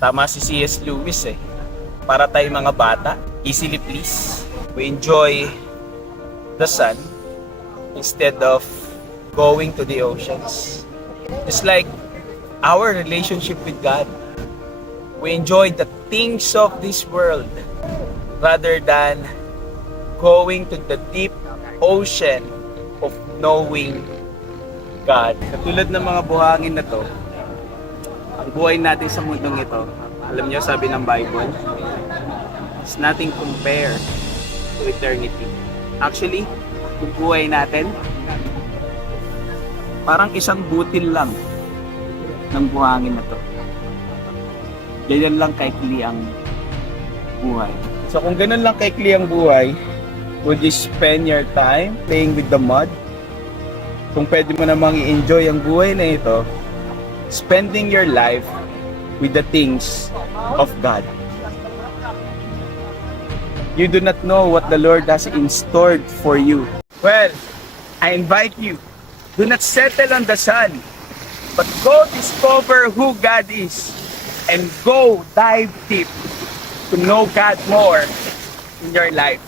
Tama si C.S. Lewis eh. Para tayong mga bata, easily pleased. We enjoy the sun instead of going to the oceans. It's like our relationship with God. We enjoy the things of this world rather than going to the deep ocean of knowing God. Katulad ng mga buhangin na to, ang buhay natin sa mundong ito, alam niyo sabi ng Bible, it's nothing compared to eternity. Actually, yung buhay natin, parang isang butil lang ng buhangin na to. Ganyan lang kaikli ang buhay. So kung ganun lang kaikli ang buhay, would you spend your time playing with the mud? Kung pwede mo namang i-enjoy ang buhay na ito, spending your life with the things of God. You do not know what the Lord has in store for you. Well, I invite you, do not settle on the sun, but go discover who God is and go dive deep to know God more in your life.